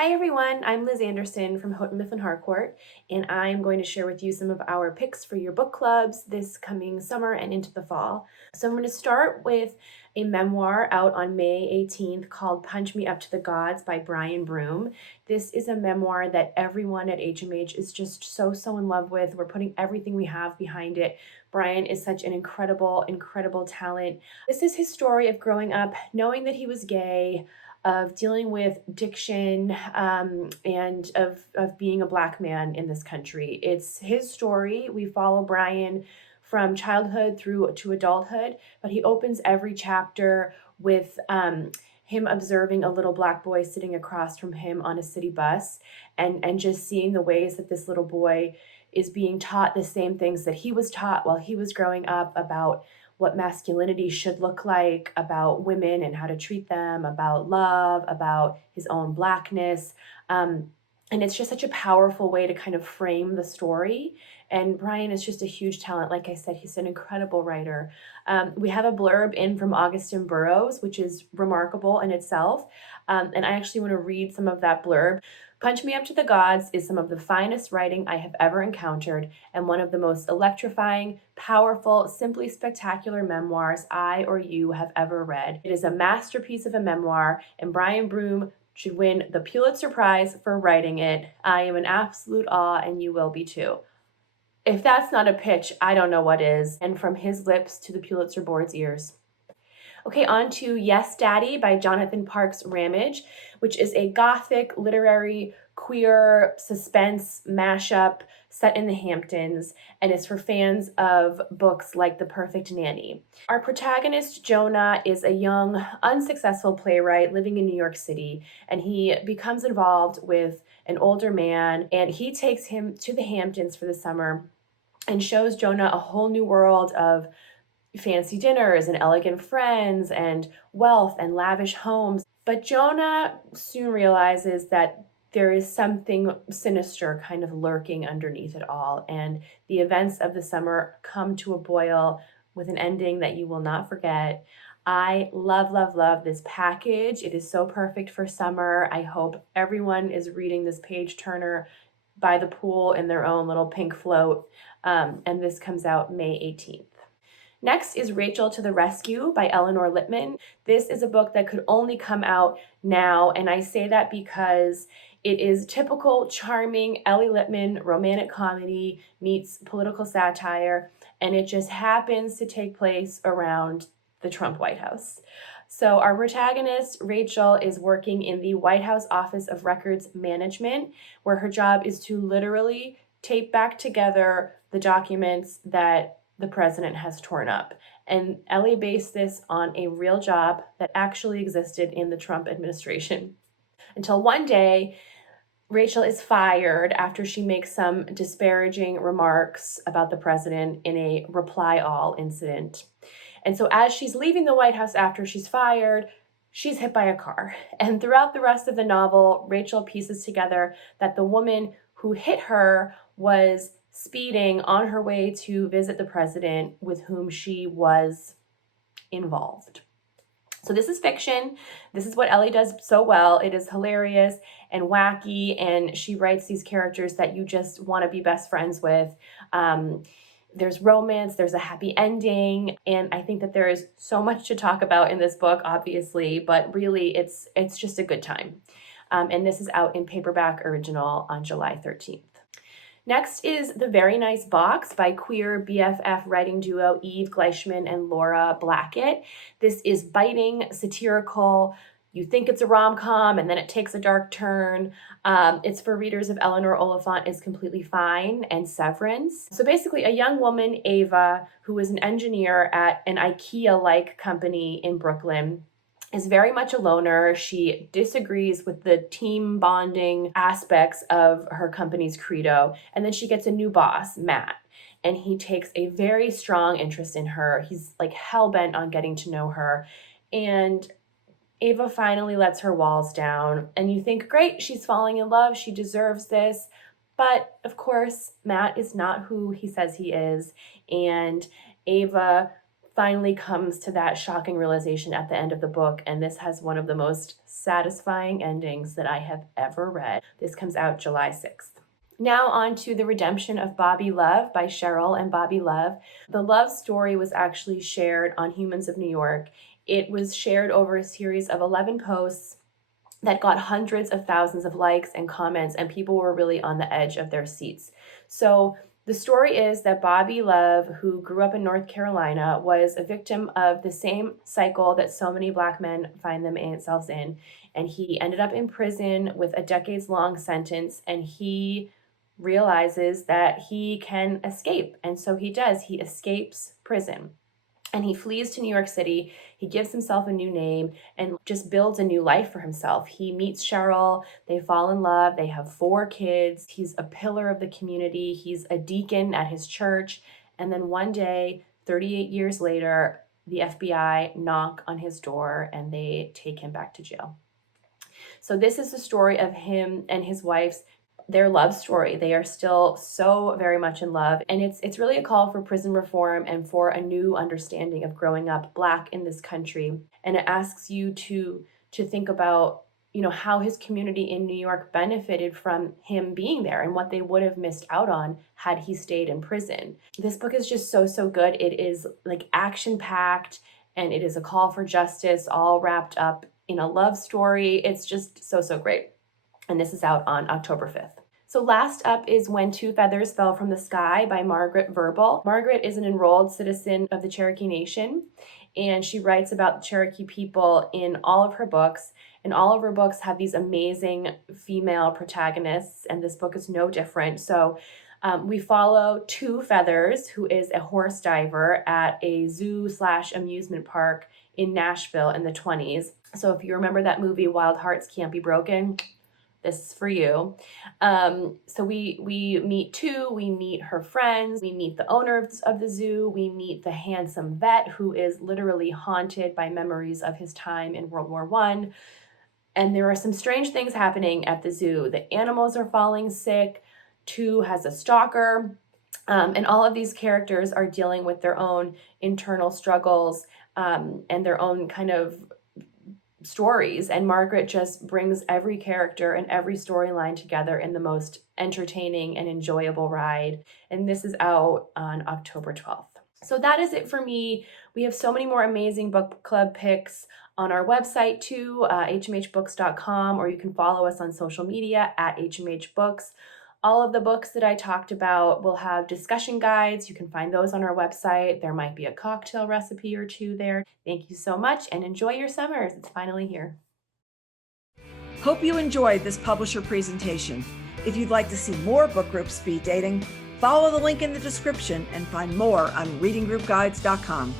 Hi everyone, I'm Liz Anderson from Houghton Mifflin Harcourt, and I'm going to share with you some of our picks for your book clubs this coming summer and into the fall. So I'm going to start with a memoir out on May 18th called Punch Me Up to the Gods by Brian Broom. This is a memoir that everyone at HMH is just so in love with. We're putting everything we have behind it. Brian is such an incredible talent. This is his story of growing up knowing that he was gay, of dealing with addiction, and of being a Black man in this country. It's his story. We follow Brian from childhood through to adulthood, but he opens every chapter with him observing a little Black boy sitting across from him on a city bus, and just seeing the ways that this little boy is being taught the same things that he was taught while he was growing up about what masculinity should look like, about women and how to treat them, about love, about his own Blackness. And it's just such a powerful way to kind of frame the story. And Brian is just a huge talent. Like I said, he's an incredible writer. We have a blurb in from Augustin Burroughs, which is remarkable in itself. And I actually want to read some of that blurb. Punch Me Up to the Gods is some of the finest writing I have ever encountered and one of the most electrifying, powerful, simply spectacular memoirs I or you have ever read. It is a masterpiece of a memoir, and Brian Broom should win the Pulitzer Prize for writing it. I am in absolute awe, and you will be too. If that's not a pitch, I don't know what is. And from his lips to the Pulitzer Board's ears. Okay, on to Yes, Daddy by Jonathan Parks Ramage, which is a gothic, literary, queer suspense mashup set in the Hamptons, and is for fans of books like The Perfect Nanny. Our protagonist, Jonah, is a young, unsuccessful playwright living in New York City, and he becomes involved with an older man, and he takes him to the Hamptons for the summer and shows Jonah a whole new world of fancy dinners and elegant friends and wealth and lavish homes. But Jonah soon realizes that there is something sinister kind of lurking underneath it all. And the events of the summer come to a boil with an ending that you will not forget. I love this package. It is so perfect for summer. I hope everyone is reading this page turner by the pool in their own little pink float. And this comes out May 18th. Next is Rachel to the Rescue by Eleanor Lippman. This is a book that could only come out now, and I say that because it is typical, charming Ellie Lippman romantic comedy meets political satire, and it just happens to take place around the Trump White House. So our protagonist, Rachel, is working in the White House Office of Records Management, where her job is to literally tape back together the documents that the president has torn up. And Ellie based this on a real job that actually existed in the Trump administration. Until one day, Rachel is fired after she makes some disparaging remarks about the president in a reply all incident. And so as she's leaving the White House after she's fired, she's hit by a car. And throughout the rest of the novel, Rachel pieces together that the woman who hit her was speeding on her way to visit the president with whom she was involved. So this is fiction. This is what Ellie does so well. It is hilarious and wacky, and she writes these characters that you just want to be best friends with. There's romance, there's a happy ending, and I think that there is so much to talk about in this book, obviously, but really it's just a good time. And this is out in paperback original on July 13th. Next is The Very Nice Box by queer BFF writing duo Eve Gleichman and Laura Blackett. This is biting, satirical. You think it's a rom-com, and then it takes a dark turn. It's for readers of Eleanor Oliphant is Completely Fine and Severance. So basically, a young woman, Ava, who is an engineer at an IKEA-like company in Brooklyn, is very much a loner. She disagrees with the team bonding aspects of her company's credo. And then she gets a new boss, Matt, and he takes a very strong interest in her. He's like hell-bent on getting to know her. And Ava finally lets her walls down. And you think, great, she's falling in love. She deserves this. But of course, Matt is not who he says he is. And Ava finally comes to that shocking realization at the end of the book, and this has one of the most satisfying endings that I have ever read. This comes out July 6th. Now on to The Redemption of Bobby Love by Cheryl and Bobby Love. The love story was actually shared on Humans of New York. It was shared over a series of 11 posts that got hundreds of thousands of likes and comments, and people were really on the edge of their seats. So the story is that Bobby Love, who grew up in North Carolina, was a victim of the same cycle that so many Black men find themselves in. And he ended up in prison with a decades-long sentence, and he realizes that he can escape. And so he does. He escapes prison. And he flees to New York City. He gives himself a new name and just builds a new life for himself. He meets Cheryl. They fall in love. They have 4 kids. He's a pillar of the community. He's a deacon at his church. And then one day, 38 years later, the FBI knock on his door and they take him back to jail. So this is the story of him and his wife's their love story. They are still so very much in love. And it's really a call for prison reform and for a new understanding of growing up Black in this country. And it asks you to think about, how his community in New York benefited from him being there and what they would have missed out on had he stayed in prison. This book is just so good. It is like action-packed, and it is a call for justice all wrapped up in a love story. It's just so great. And this is out on October 5th. So last up is When Two Feathers Fell from the Sky by Margaret Verbal. Margaret is an enrolled citizen of the Cherokee Nation, and she writes about the Cherokee people in all of her books. And all of her books have these amazing female protagonists, and this book is no different. So we follow Two Feathers, who is a horse diver at a zoo/amusement park in Nashville in the 20s. So if you remember that movie, Wild Hearts Can't Be Broken, this is for you. So we meet Two, we meet her friends, we meet the owner of the zoo, we meet the handsome vet who is literally haunted by memories of his time in World War I. And there are some strange things happening at the zoo. The animals are falling sick, Two has a stalker, and all of these characters are dealing with their own internal struggles and their own kind of stories, and Margaret just brings every character and every storyline together in the most entertaining and enjoyable ride. And this is out on October 12th. So that is it for me. We have so many more amazing book club picks on our website too, hmhbooks.com, or you can follow us on social media at hmhbooks. All of the books that I talked about will have discussion guides. You can find those on our website. There might be a cocktail recipe or 2 there. Thank you so much and enjoy your summers. It's finally here. Hope you enjoyed this publisher presentation. If you'd like to see more book group speed dating, follow the link in the description and find more on readinggroupguides.com.